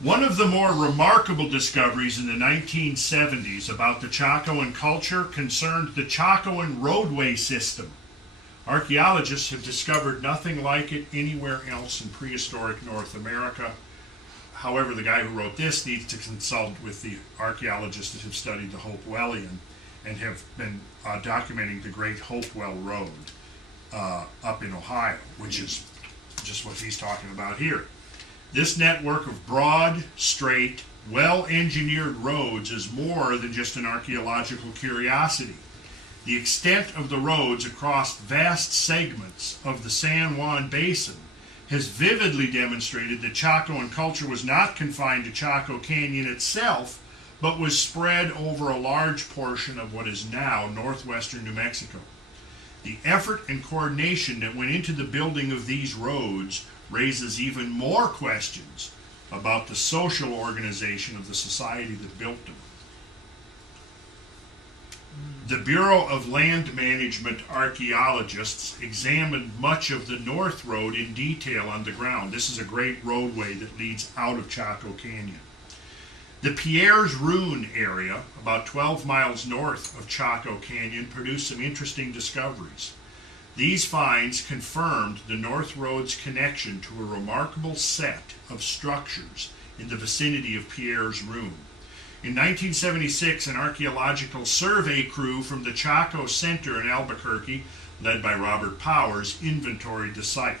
One of the more remarkable discoveries in the 1970s about the Chacoan culture concerned the Chacoan roadway system. Archaeologists have discovered nothing like it anywhere else in prehistoric North America. However, the guy who wrote this needs to consult with the archaeologists that have studied the Hopewellian and have been documenting the Great Hopewell Road up in Ohio, which is just what he's talking about here. This network of broad, straight, well-engineered roads is more than just an archaeological curiosity. The extent of the roads across vast segments of the San Juan Basin has vividly demonstrated that Chacoan culture was not confined to Chaco Canyon itself, but was spread over a large portion of what is now northwestern New Mexico. The effort and coordination that went into the building of these roads raises even more questions about the social organization of the society that built them. The Bureau of Land Management archaeologists examined much of the North Road in detail on the ground. This is a great roadway that leads out of Chaco Canyon. The Pierre's Ruin area, about 12 miles north of Chaco Canyon, produced some interesting discoveries. These finds confirmed the North Road's connection to a remarkable set of structures in the vicinity of Pierre's Ruin. In 1976, an archaeological survey crew from the Chaco Center in Albuquerque, led by Robert Powers, inventoried the site.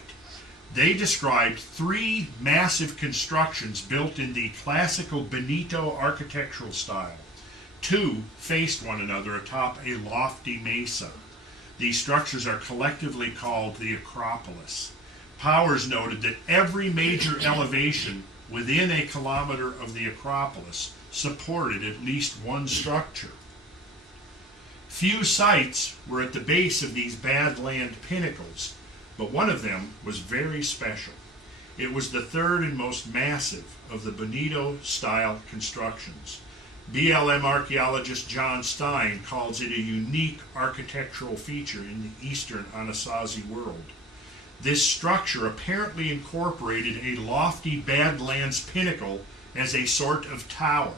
They described 3 massive constructions built in the classical Bonita architectural style. 2 faced one another atop a lofty mesa. These structures are collectively called the Acropolis. Powers noted that every major elevation within a kilometer of the Acropolis supported at least one structure. Few sites were at the base of these Badland pinnacles, but one of them was very special. It was the third and most massive of the Bonito-style constructions. BLM archaeologist John Stein calls it a unique architectural feature in the eastern Anasazi world. This structure apparently incorporated a lofty Badlands pinnacle as a sort of tower.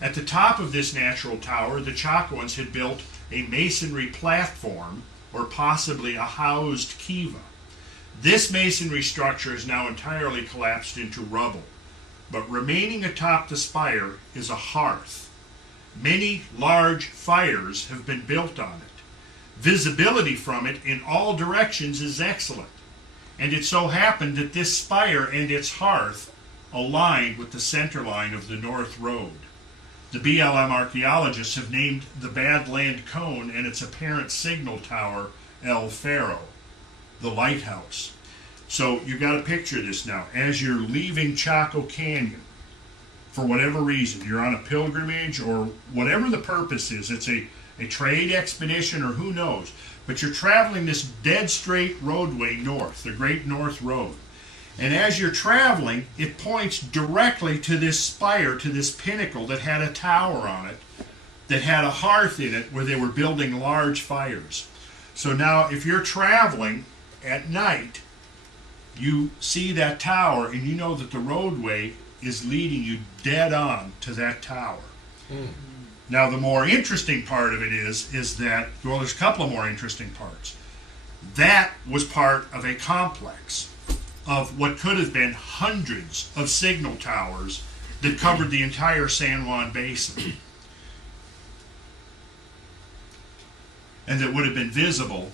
At the top of this natural tower, the Chacoans had built a masonry platform, or possibly a housed kiva. This masonry structure is now entirely collapsed into rubble, but remaining atop the spire is a hearth. Many large fires have been built on it. Visibility from it in all directions is excellent, and it so happened that this spire and its hearth aligned with the center line of the North Road. The BLM archaeologists have named the Badland Cone and its apparent signal tower El Faro, the Lighthouse. So you've got to picture this now. As you're leaving Chaco Canyon, for whatever reason, you're on a pilgrimage or whatever the purpose is, it's a trade expedition or who knows, but you're traveling this dead straight roadway north, the Great North Road. And as you're traveling, it points directly to this spire, to this pinnacle that had a tower on it, that had a hearth in it where they were building large fires. So now if you're traveling at night, you see that tower and you know that the roadway is leading you dead on to that tower. Now the more interesting part of it is that, well, there's a couple of more interesting parts. That was part of a complex of what could have been hundreds of signal towers that covered the entire San Juan Basin, and that would have been visible.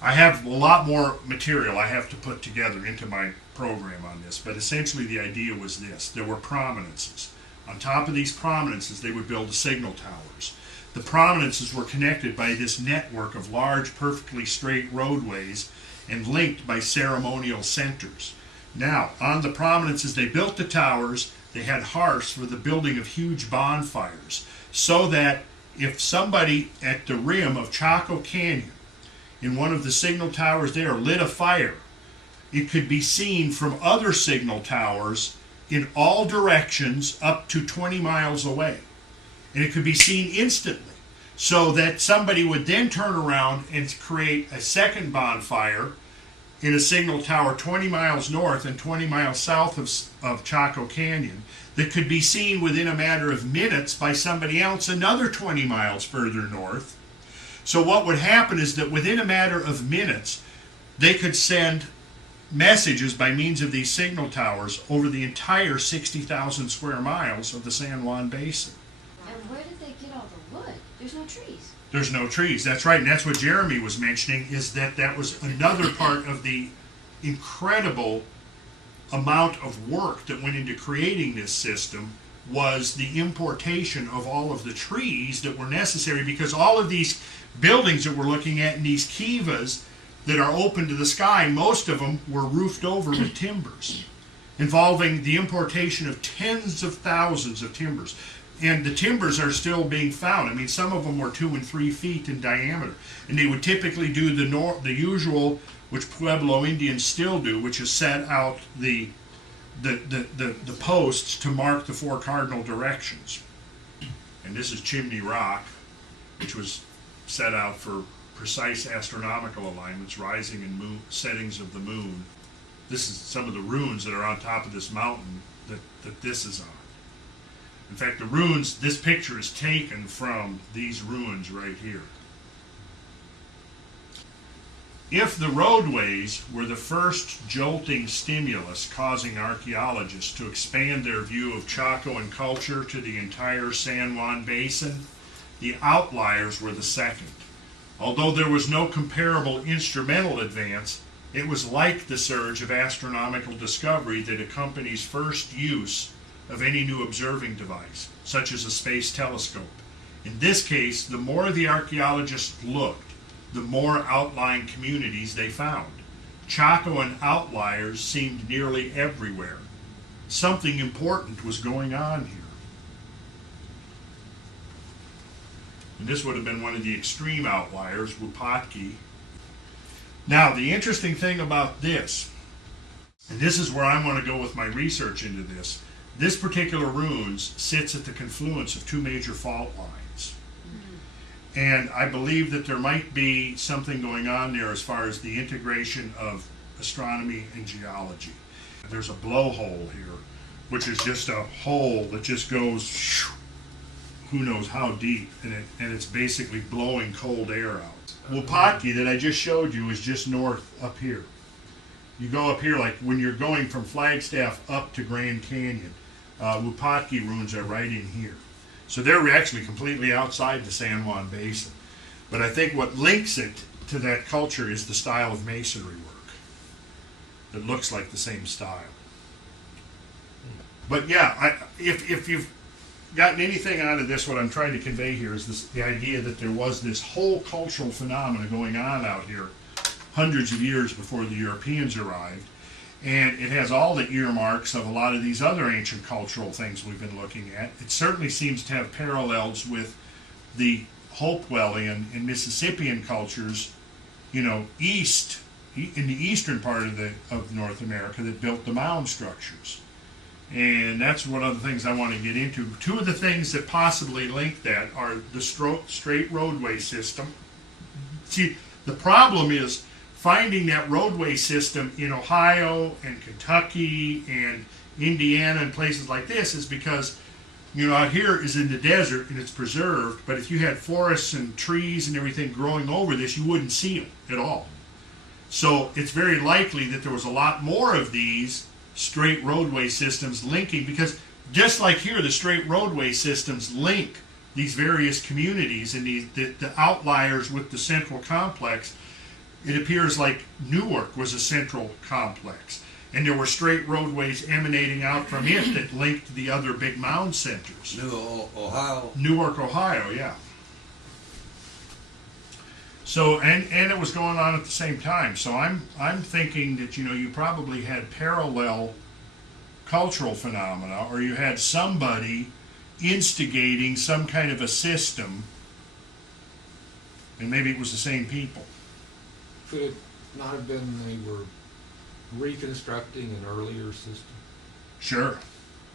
I have a lot more material I have to put together into my program on this, but essentially the idea was this. There were prominences. On top of these prominences, they would build the signal towers. The prominences were connected by this network of large, perfectly straight roadways and linked by ceremonial centers. Now, on the prominences, they built the towers. They had hearths for the building of huge bonfires, so that if somebody at the rim of Chaco Canyon, in one of the signal towers there, lit a fire, it could be seen from other signal towers in all directions up to 20 miles away. And it could be seen instantly, so that somebody would then turn around and create a second bonfire in a signal tower 20 miles north and 20 miles south of Chaco Canyon that could be seen within a matter of minutes by somebody else another 20 miles further north. So what would happen is that within a matter of minutes, they could send messages by means of these signal towers over the entire 60,000 square miles of the San Juan Basin. And where did they get all the wood? There's no trees. There's no trees. That's right. And that's what Jeremy was mentioning, is that that was another part of the incredible amount of work that went into creating this system, was the importation of all of the trees that were necessary, because all of these buildings that we're looking at in these kivas that are open to the sky, most of them were roofed over with timbers, involving the importation of tens of thousands of timbers. And the timbers are still being found. I mean, some of them were 2 and 3 feet in diameter. And they would typically do the usual, which Pueblo Indians still do, which is set out the posts to mark the 4 cardinal directions. And this is Chimney Rock, which was set out for precise astronomical alignments, rising and settings of the moon. This is some of the ruins that are on top of this mountain that this is on. In fact, the ruins, this picture is taken from these ruins right here. If the roadways were the first jolting stimulus causing archaeologists to expand their view of Chacoan culture to the entire San Juan Basin, the Outliers were the second. Although there was no comparable instrumental advance, it was like the surge of astronomical discovery that accompanies first use of any new observing device, such as a space telescope. In this case, the more the archaeologists looked, the more outlying communities they found. Chacoan outliers seemed nearly everywhere. Something important was going on here. And this would have been one of the extreme outliers, Wupatki. Now, the interesting thing about this, and this is where I want to go with my research into this, this particular ruins sits at the confluence of 2 major fault lines. Mm-hmm. And I believe that there might be something going on there as far as the integration of astronomy and geology. There's a blowhole here, which is just a hole that just goes who knows how deep, and it's basically blowing cold air out. Wupatki that I just showed you is just north up here. You go up here, like when you're going from Flagstaff up to Grand Canyon, Wupatki ruins are right in here. So they're actually completely outside the San Juan Basin. But I think what links it to that culture is the style of masonry work. It looks like the same style. But yeah, if you've gotten anything out of this, what I'm trying to convey here is the idea that there was this whole cultural phenomena going on out here hundreds of years before the Europeans arrived. And it has all the earmarks of a lot of these other ancient cultural things we've been looking at. It certainly seems to have parallels with the Hopewellian and Mississippian cultures, you know, in the eastern part of North America that built the mound structures. And that's one of the things I want to get into. 2 of the things that possibly link that are the straight roadway system. See, the problem is finding that roadway system in Ohio and Kentucky and Indiana and places like this is because, you know, out here is in the desert and it's preserved, but if you had forests and trees and everything growing over this, you wouldn't see them at all. So it's very likely that there was a lot more of these straight roadway systems linking, because just like here, the straight roadway systems link these various communities and the outliers with the central complex. It appears like Newark was a central complex, and there were straight roadways emanating out from it that linked the other big mound centers. Newark, Ohio, yeah. So, and it was going on at the same time. So I'm thinking that, you know, you probably had parallel cultural phenomena, or you had somebody instigating some kind of a system, and maybe it was the same people. Could it not have been they were reconstructing an earlier system? Sure.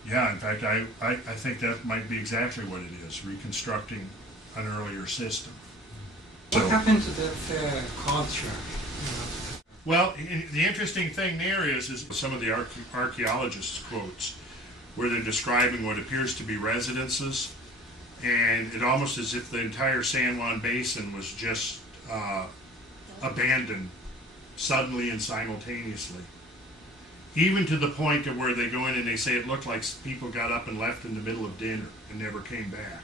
Yeah, in fact, I think that might be exactly what it is, reconstructing an earlier system. What happened to that contract? Well, the interesting thing there is some of the archaeologists' quotes where they're describing what appears to be residences, and it almost as if the entire San Juan Basin was just abandoned suddenly and simultaneously. Even to the point of where they go in and they say it looked like people got up and left in the middle of dinner and never came back.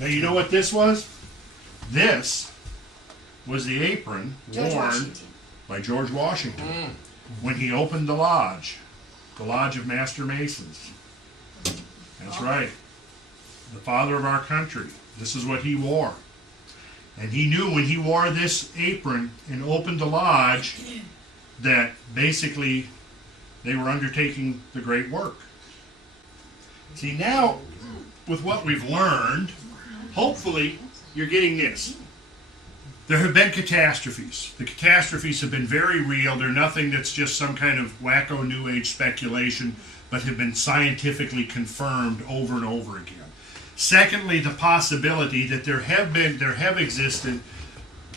Now you know what this was? This was the apron George worn Washington. by George Washington when he opened the Lodge of Master Masons. That's right. The father of our country. This is what he wore. And he knew when he wore this apron and opened the lodge that basically they were undertaking the great work. See, now, with what we've learned, hopefully you're getting this. There have been catastrophes. The catastrophes have been very real. They're nothing that's just some kind of wacko New Age speculation, but have been scientifically confirmed over and over again. Secondly, the possibility that there have existed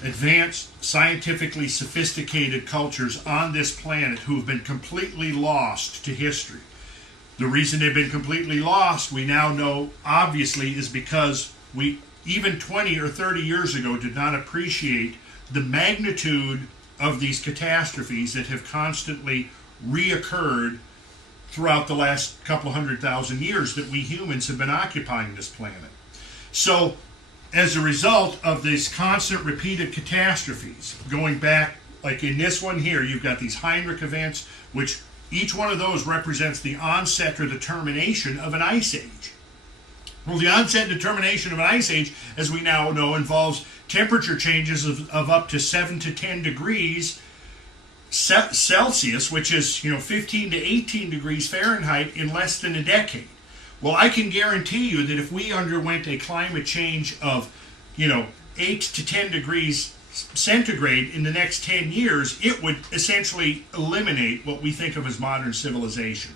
advanced, scientifically sophisticated cultures on this planet who have been completely lost to history. The reason they've been completely lost, we now know, obviously, is because we, even 20 or 30 years ago, did not appreciate the magnitude of these catastrophes that have constantly reoccurred throughout the last couple 100,000 years that we humans have been occupying this planet. So, as a result of these constant repeated catastrophes, going back, like in this one here, you've got these Heinrich events, which each one of those represents the onset or the termination of an ice age. Well, the onset and termination of an ice age, as we now know, involves temperature changes of up to 7 to 10 degrees Celsius, which is 15 to 18 degrees Fahrenheit in less than a decade. Well, I can guarantee you that if we underwent a climate change of 8 to 10 degrees centigrade in the next 10 years, it would essentially eliminate what we think of as modern civilization.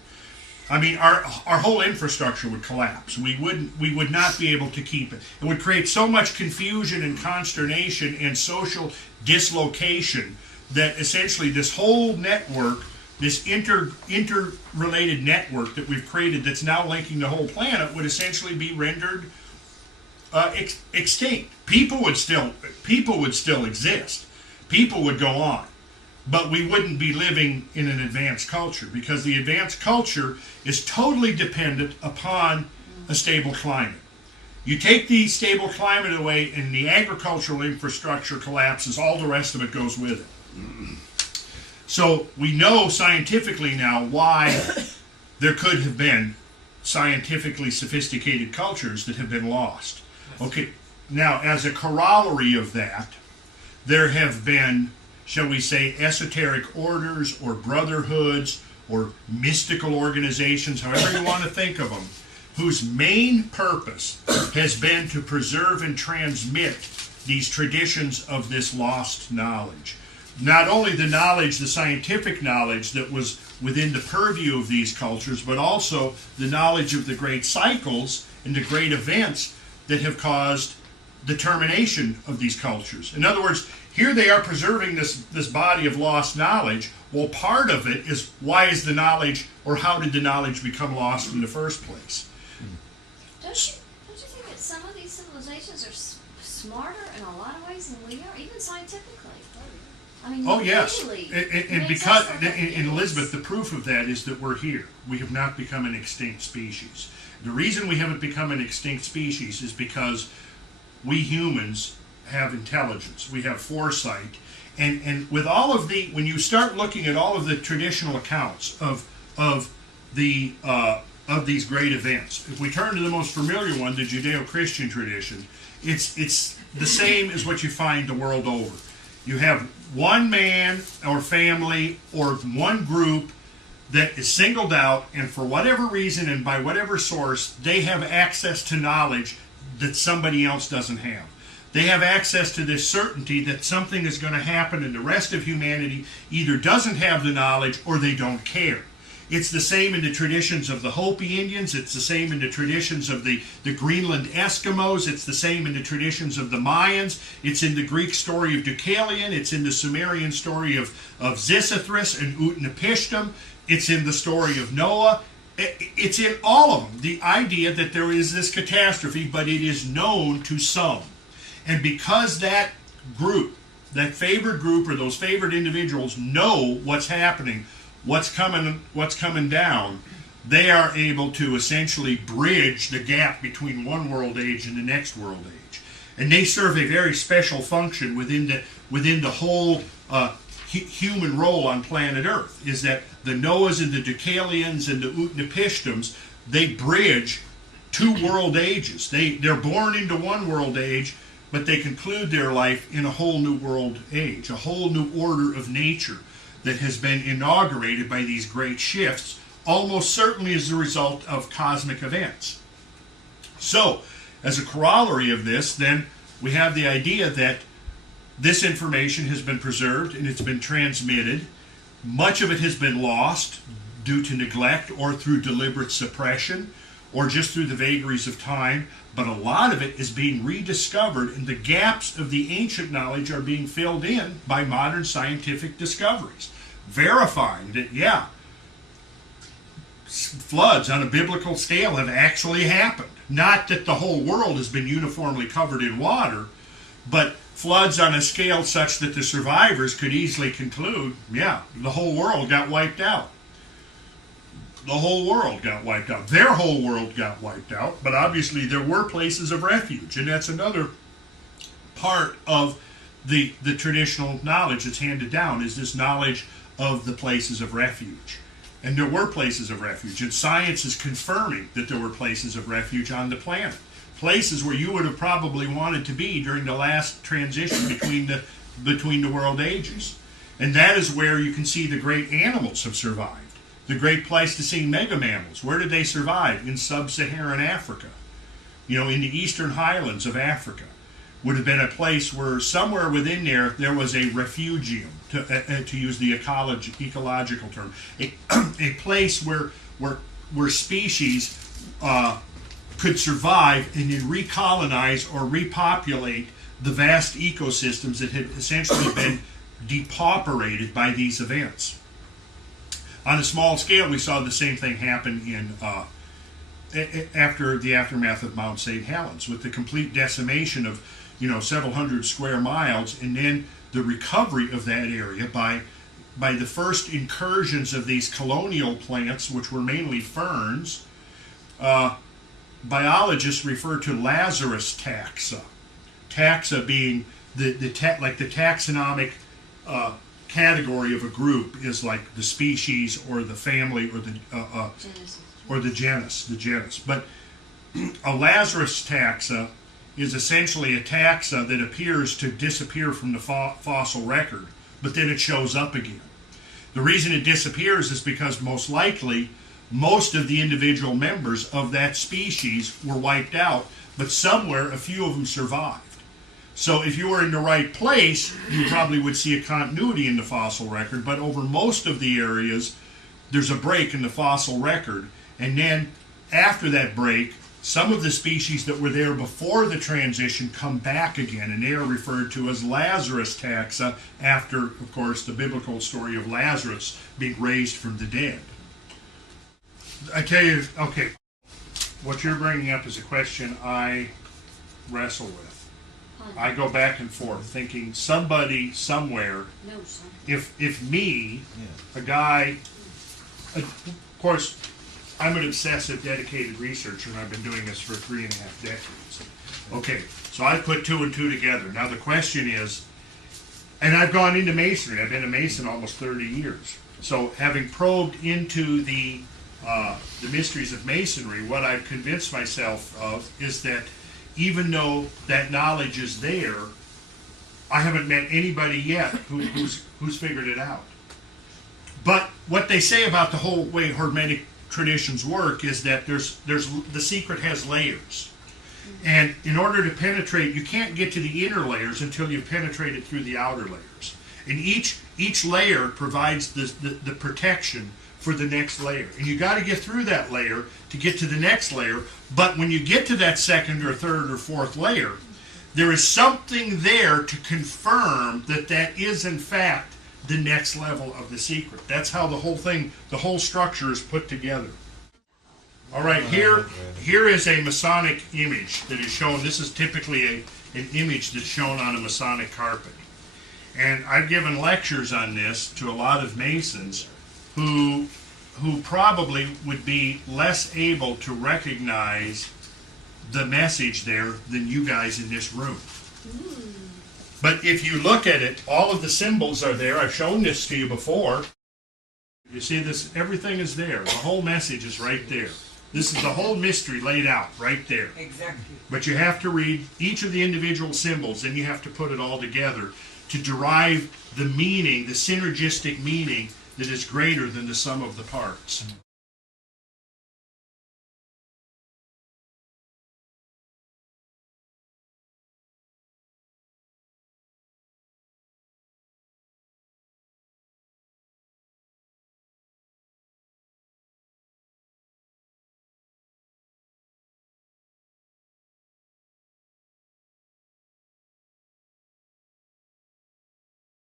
I mean, our whole infrastructure would collapse. We would not be able to keep it. It would create so much confusion and consternation and social dislocation that essentially this whole network, this interrelated network that we've created that's now linking the whole planet, would essentially be rendered extinct. People would still exist. People would go on. But we wouldn't be living in an advanced culture, because the advanced culture is totally dependent upon a stable climate. You take the stable climate away and the agricultural infrastructure collapses, all the rest of it goes with it. So we know scientifically now why there could have been scientifically sophisticated cultures that have been lost. Okay, now as a corollary of that, there have been, shall we say, esoteric orders or brotherhoods or mystical organizations, however you want to think of them, whose main purpose has been to preserve and transmit these traditions of this lost knowledge. Not only the knowledge, the scientific knowledge that was within the purview of these cultures, but also the knowledge of the great cycles and the great events that have caused the termination of these cultures. In other words, here they are preserving this body of lost knowledge. Well, part of it is, why is the knowledge, or how did the knowledge become lost in the first place? Don't you think that some of these civilizations are smarter in a lot of ways than we are, even scientifically? I mean, Oh, yes. usually And it makes because, sense that and it Elizabeth, is. the proof of that is that we're here. We have not become an extinct species. The reason we haven't become an extinct species is because we humans have intelligence. We have foresight. And with all of the, when you start looking at all of the traditional accounts of these great events, if we turn to the most familiar one, the Judeo-Christian tradition, it's the same as what you find the world over. You have one man or family or one group that is singled out, and for whatever reason and by whatever source, they have access to knowledge that somebody else doesn't have. They have access to this certainty that something is going to happen, and the rest of humanity either doesn't have the knowledge or they don't care. It's the same in the traditions of the Hopi Indians. It's the same in the traditions of the Greenland Eskimos. It's the same in the traditions of the Mayans. It's in the Greek story of Deucalion. It's in the Sumerian story of Xisithris and Utnapishtim. It's in the story of Noah. It's in all of them. The idea that there is this catastrophe, but it is known to some. And because that group, that favored group or those favored individuals know what's happening, what's coming down, they are able to essentially bridge the gap between one world age and the next world age. And they serve a very special function within the whole human role on planet Earth, is that the Noahs and the Deucalions and the Utnapishtims, they bridge two world ages. They're born into one world age, but they conclude their life in a whole new world age, a whole new order of nature that has been inaugurated by these great shifts, almost certainly as a result of cosmic events. So, as a corollary of this, then, we have the idea that this information has been preserved and it's been transmitted. Much of it has been lost due to neglect or through deliberate suppression or just through the vagaries of time, but a lot of it is being rediscovered, and the gaps of the ancient knowledge are being filled in by modern scientific discoveries, verifying that, yeah, floods on a biblical scale have actually happened. Not that the whole world has been uniformly covered in water, but floods on a scale such that the survivors could easily conclude, yeah, the whole world got wiped out. The whole world got wiped out. Their whole world got wiped out, but obviously there were places of refuge, and that's another part of the traditional knowledge that's handed down, is this knowledge of the places of refuge. And there were places of refuge, and science is confirming that there were places of refuge on the planet. Places where you would have probably wanted to be during the last transition between the world ages. And that is where you can see the great animals have survived. The great Pleistocene megamammals, where did they survive? In sub-Saharan Africa. In the eastern highlands of Africa would have been a place where somewhere within there was a refugium, to use the ecological term, a place where species could survive and then recolonize or repopulate the vast ecosystems that had essentially been depauperated by these events. On a small scale, we saw the same thing happen after the aftermath of Mount St. Helens, with the complete decimation of several hundred square miles, and then the recovery of that area by the first incursions of these colonial plants, which were mainly ferns. Biologists refer to Lazarus taxa. Taxa being the taxonomic category of a group is like the species or the family or the genus. But a Lazarus taxa is essentially a taxa that appears to disappear from the fossil record, but then it shows up again. The reason it disappears is because most likely most of the individual members of that species were wiped out, but somewhere a few of them survived. So if you were in the right place, you probably would see a continuity in the fossil record, but over most of the areas, there's a break in the fossil record. And then after that break, some of the species that were there before the transition come back again, and they are referred to as Lazarus taxa, after, of course, the biblical story of Lazarus being raised from the dead. I tell you, okay, what you're bringing up is a question I wrestle with. I go back and forth thinking somebody somewhere, No, son. if me, a guy, of course, I'm an obsessive, dedicated researcher, and I've been doing this for 3.5 decades. Okay, so I put 2 and 2 together. Now the question is, and I've gone into masonry. I've been a mason almost 30 years. So having probed into the mysteries of masonry, what I've convinced myself of is that even though that knowledge is there, I haven't met anybody yet who's figured it out. But what they say about the whole way Hermetic traditions work is that there's the secret has layers. And in order to penetrate, you can't get to the inner layers until you've penetrated through the outer layers. And each layer provides the protection for the next layer. And you got to get through that layer to get to the next layer. But when you get to that second or third or fourth layer, there is something there to confirm that that is in fact the next level of the secret. That's how the whole thing, the whole structure is put together. All right, here is a Masonic image that is shown. This is typically an image that's shown on a Masonic carpet. And I've given lectures on this to a lot of Masons who probably would be less able to recognize the message there than you guys in this room. But if you look at it, all of the symbols are there. I've shown this to you before. You see this, everything is there. The whole message is right there. This is the whole mystery laid out right there. Exactly. But you have to read each of the individual symbols, and you have to put it all together to derive the meaning, the synergistic meaning that is greater than the sum of the parts.